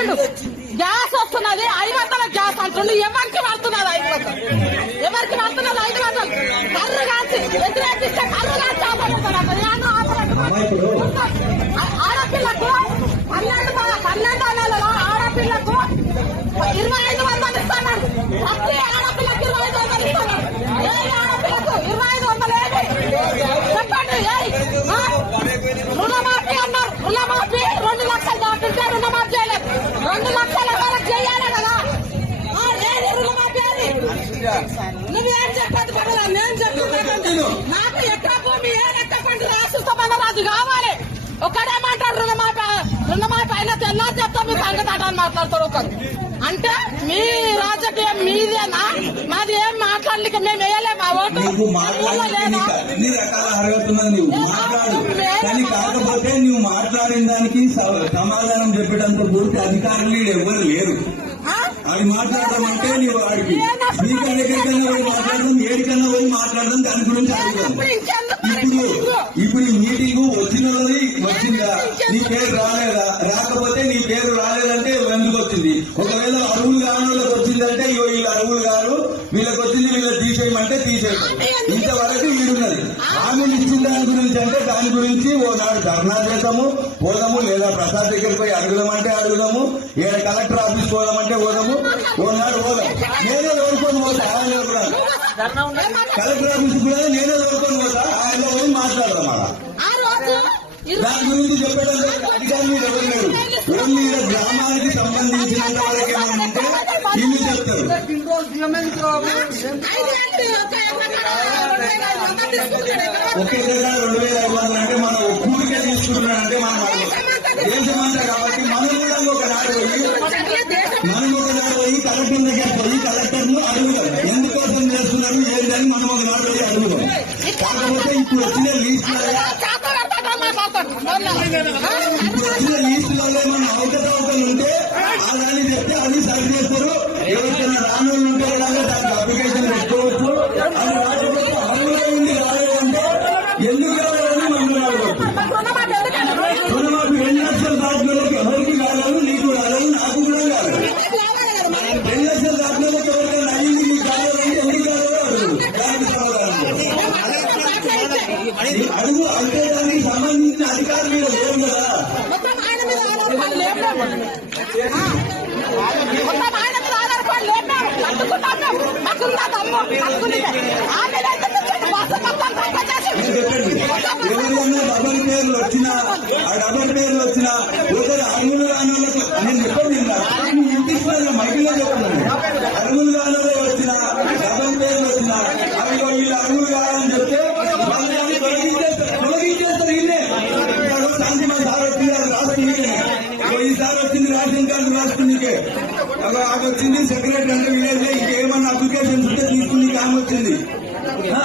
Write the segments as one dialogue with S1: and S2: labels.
S1: చెప్పిండు గ్యాస్ వస్తున్నది ఐదు వందల గ్యాస్ అంటుండు. ఎవరికి పడుతున్నది ఐదు వందలు? ఎవరికి పడుతున్నది ఐదు వందలు? కర్రు కాల్చి వ్యతిరేకిస్తే నువ్వేం చెప్పదు పడలా నేను చెప్తున్నాను నాకు ఎక్కడ భూమి ఏ పండు రాసిస్తామన్నారు అది కావాలి ఒకడేమంటాడు రుణమాఫీ రుణమాఫీ అయినా తెల్లారి చెప్తా మీ సంగతి అని మాట్లాడతాడు ఒకరు అంటే మీ రాజకీయం మీదేనా మాది ఏం మాట్లాడలేక మేము వేయలేము ఆ ఓటు
S2: కానీ కాకపోతే నువ్వు మాట్లాడిన దానికి సమాధానం చెప్పేటంత పూర్తి అధికారులు ఎవరు లేరు? అది మాట్లాడడం అంటే నీవు వాడికి. స్పీకర్ దగ్గరికన్నా పోయి మాట్లాడడం ఏడికన్నా పోయి మాట్లాడడం దాని గురించి అడుగుతాం
S1: ఇప్పుడు
S2: ఇప్పుడు ఈ మీటింగ్ వచ్చిన వాళ్ళది వచ్చిందా? నీ పేరు రాలేదా? రాకపోతే నీ పేరు రాలేదంటే ఎందుకు వచ్చింది? ఒకవేళ అరువులు కాని వాళ్ళకి వచ్చిందంటే ఇగో వీళ్ళు అరువులు గారు వీళ్ళకి వచ్చింది వీళ్ళకి తీసేయమంటే తీసేయమంటే ఇంతవరకు వీడున్నది. హామీలు ఇచ్చిన దాని గురించి అంటే దాని గురించి ఓ నాడు ధర్నా చేద్దాము పోదాము లేదా ప్రసాద్ దగ్గరికి పోయి అడుగుదామంటే అడుగుదాము ఏడ కలెక్టర్ ఆఫీస్ పోదామంటే పోదాము ఓ నాడు పోదాం. నేనే కోరుకొని పోతా ఆయన కలెక్టర్ ఆఫీస్ కూడా నేనే కోరుకొని పోతా ఆయన పోయి మాట్లాడదాం దాని గురించి చెప్పడం అధికారులు
S1: parlamento ఒకే
S2: దగ్గర రెండు వేల ఐదు వందలు అంటే మనం ఒక్కూరికే తీసుకుంటున్నాడంటే మనం దేశమంతా కాబట్టి మనం కూడా ఒక పోయి మనం ఒక పోయి కలెక్టర్ దగ్గర పోయి కలెక్టర్ను ఎందుకోసం చేస్తున్నారు ఏంటని మనం ఒక పోయి కాకపోతే ఇప్పుడు వచ్చిన లీస్ట్ ఇప్పుడు వచ్చిన లీస్టులలో ఏమన్నా అవకతవకలు ఉంటే అలాని చెప్తే అది సరి చేస్తారు? ఎవరికైనా రానోళ్ళు డబల్ పేర్లు వచ్చినా ఆ డబల్ పేర్లు వచ్చినా ఒకరు అరువులు కాని వాళ్ళకి నేను చెప్పండి ఇంటికి మైకిలో చెప్పండి అరువులు కాని వాళ్ళకి వచ్చినా డబల్ పేర్లు వచ్చినా అవి వీళ్ళు అరువులు కావాలని చెప్తే వాళ్ళు దాన్ని తొలగించేస్తారు తొలగించేస్తారు వీళ్ళే ఇప్పుడు శాంతి మా సార్ వచ్చింది అది రాస్తుంది ఈసారి వచ్చింది రేషన్ కార్డు రాస్తుందికే అది వచ్చింది సెక్రటరీ అంటే విలేజ్ ఇంకేమన్నా అప్లికేషన్స్ ఉంటే తీసుకుని కామ్ వచ్చింది.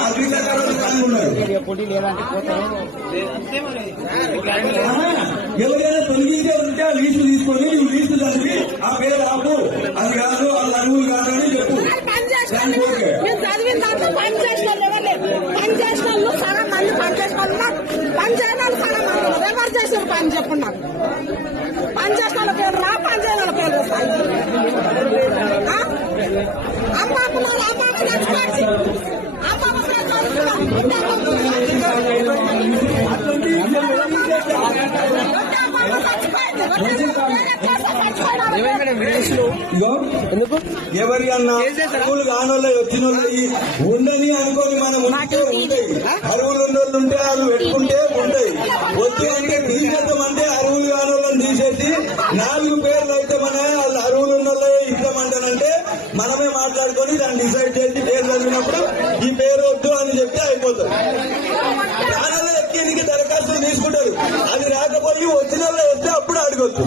S2: అగ్రికల్చర్ ఎవరైనా తొలగించే ఉంటే ఆ లీజు తీసుకొని నువ్వు లీజు చదివి ఆ పేరు ఆపు. అది కాదు వాళ్ళ అరువులు కాదు అని చెప్పు.
S1: పని చేసిన చదివిన దాంట్లో పని చేసిన చేసిన సగం మంది పని పని చేయని వాళ్ళు సగం మంది ఉన్నారు. ఎవరు చేసిన పని చెప్పు నాకు?
S2: ఇగో ఎవరి అన్నా అరువులు కానోళ్ళు వచ్చిన ఉండని అనుకోని మనం ఉంటే ఉంటాయి. అరువులు ఉన్నోళ్ళు ఉంటే అవి పెట్టుకుంటే ఉంటాయి. వచ్చి అంటే తీసేద్దాం అంటే అరువులు కానోళ్ళని తీసేసి నాలుగు పేర్లు అయితే మన వాళ్ళు అరువులు ఉన్న వాళ్ళే ఇద్దామంటానంటే మనమే మాట్లాడుకొని దాన్ని డిసైడ్ చేసి పేరు చదివినప్పుడు ఈ పేరు వద్దు అని చెప్తే అయిపోతుంది. ప్రాణాలు ఎక్కేందుకు దరఖాస్తులు తీసుకుంటారు. అది రాకపోయి వచ్చిన వాళ్ళు వస్తే అప్పుడు అడగొచ్చు